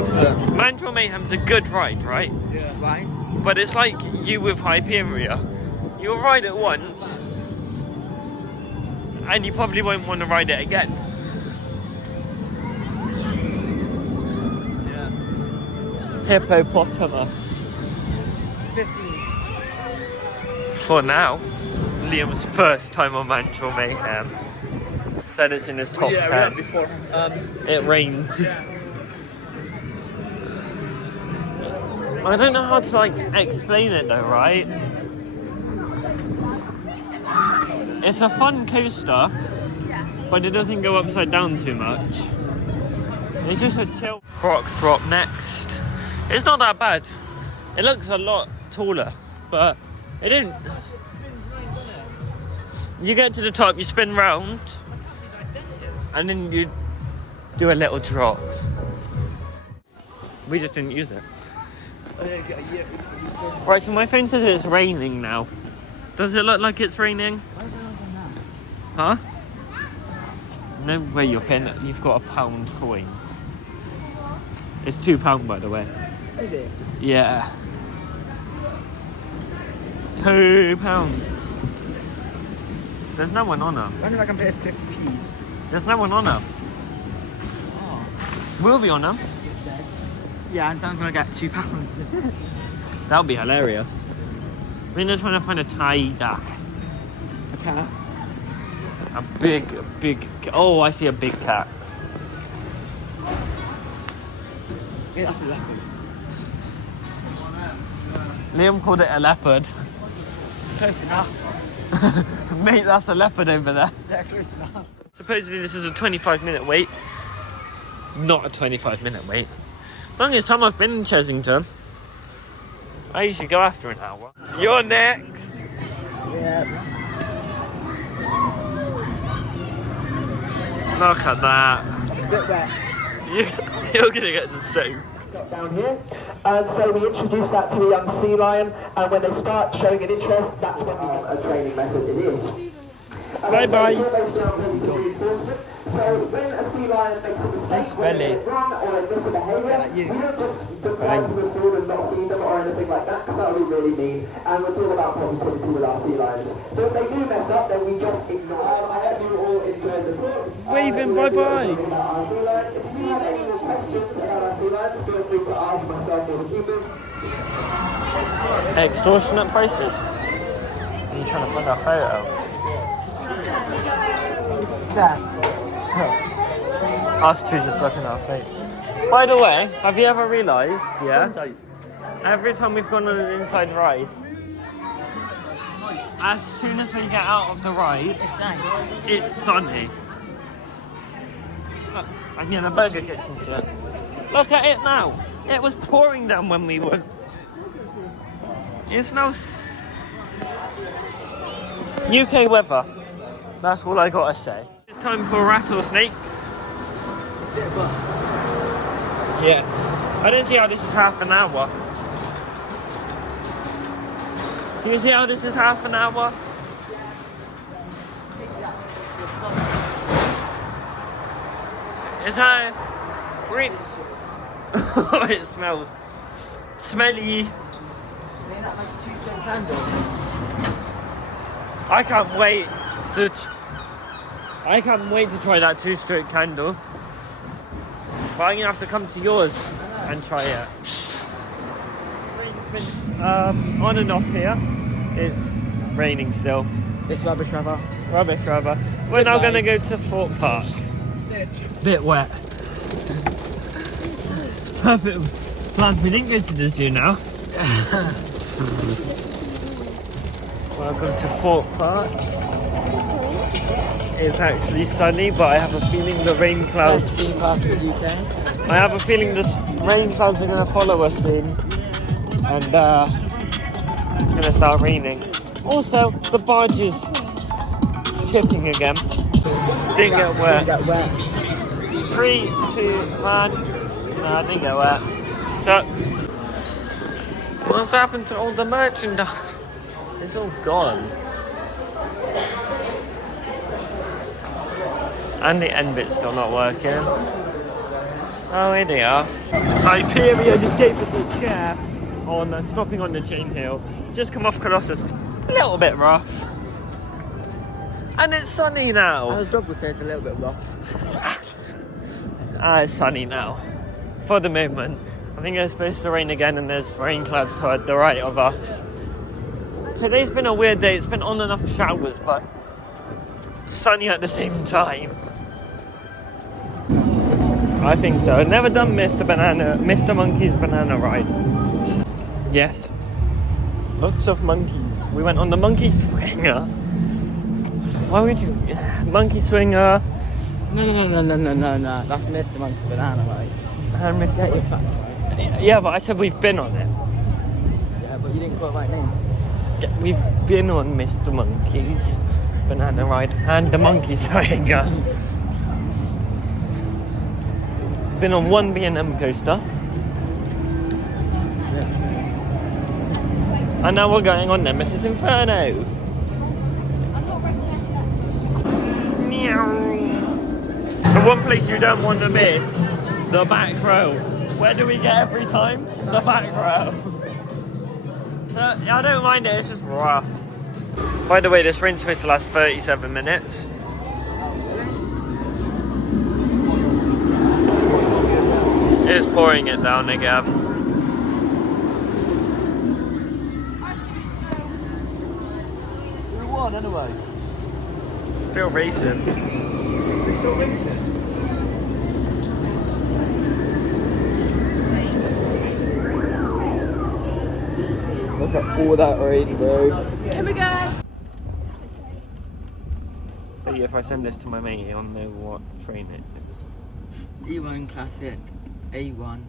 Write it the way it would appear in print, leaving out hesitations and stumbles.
Mantle Mayhem's a good ride, right? Yeah. Right. But it's like you with Hyperia. You'll ride it once, and you probably won't want to ride it again. Yeah. Hippopotamus. 15. For now, Liam's first time on Mantle Mayhem. Said it's in his top 10. Yeah, before. It rains. I don't know how to explain it though, right? It's a fun coaster, but it doesn't go upside down too much. It's just a chill. Rock drop next. It's not that bad. It looks a lot taller, but it didn't. You get to the top, you spin round, and then you do a little drop. We just didn't use it. Right, so my phone says it's raining now. Does it look like it's raining? Huh? No way you're paying. You've got a £1 coin. It's £2 by the way. Is it? Yeah. £2. There's no one on her. I wonder if I can pay 50p. There's no one on her. Oh. We'll be on her. Yeah, and someone's gonna get £2. That would be hilarious. We're just trying to find a tiger. A cat. A big. Oh, I see a big cat. Yeah, that's a leopard. Liam called it a leopard. Close enough. Mate, that's a leopard over there. Yeah, close enough. Supposedly this is a 25-minute wait. Not a 25-minute wait. Longest time I've been in Chessington. I usually go after an hour. You're next. Yeah. Look at that. Bit wet. You're gonna get the soap. Down here, and so we introduce that to a young sea lion, and when they start showing an interest, that's when we a training method it is. Bye bye. So when a sea lion makes a mistake, when they get wrong or they miss a behaviour, we don't just deprive them of food and not feed them or anything like that, because that would be really mean. And it's all about positivity with our sea lions. So if they do mess up, then we just ignore it. I hope you all enjoyed the talk. Waving bye bye. If you have any more questions about our sea lions, feel free to ask myself or the keepers. Extortionate prices. Are you trying to find our photo? Us two just looking at our feet. By the way, have you ever realised, every time we've gone on an inside ride, as soon as we get out of the ride, it's sunny. Look, and yeah, the burger kitchen's there. Look at it now. It was pouring down when we went. It's now UK weather. That's all I gotta say. It's time for a rattlesnake. Yes. I don't see how this is half an hour. Can you see how this is half an hour? Is that green? Oh, it smells smelly. I can't wait to try that 2-stroke candle. But I'm gonna have to come to yours and try it. Rain's been on and off here. It's raining still. It's rubbish rubber. Rubbish rubber. We're now gonna go to Thorpe Park. Bit wet. It's perfect. Glad we didn't go to the zoo now. Welcome to Thorpe Park. It's actually sunny, but I have a feeling the rain clouds. Theme park in the UK. I have a feeling the rain clouds are going to follow us soon, and it's going to start raining. Also, the barge is tipping again. Didn't get wet. 3, 2, 1. No, I didn't get wet. Sucks. What's happened to all the merchandise? It's all gone. And the end bit's still not working. Oh, here they are. Hyperion just gave us a chair on stopping on the chain hill. Just come off Colossus. A little bit rough. And it's sunny now. The dog will say it's a little bit rough. It's sunny now. For the moment. I think it's supposed to rain again and there's rain clouds to the right of us. Today's been a weird day. It's been on and off showers, but sunny at the same time. I think so. Never done Mr. Monkey's banana ride. Yes. Lots of monkeys. We went on the monkey swinger. Why would you? Monkey swinger. No. That's Mr. Monkey's banana ride. And Mr. Get your facts right. Yeah, but I said we've been on it. Yeah, but you didn't got the right name. We've been on Mr. Monkey's banana ride and the monkey swinger. Been on one B&M coaster. And now we're going on Nemesis Inferno. Meow. The one place you don't want to be, the back row. Where do we get every time? The back row. I don't mind it, it's just rough. By the way, this rain's supposed to last 37 minutes. It's pouring it down again. We won anyway. Still racing. We're still racing. Look at all that rain, bro. Here we go. But yeah, if I send this to my mate, he'll know what train it is. E1 Classic. A1.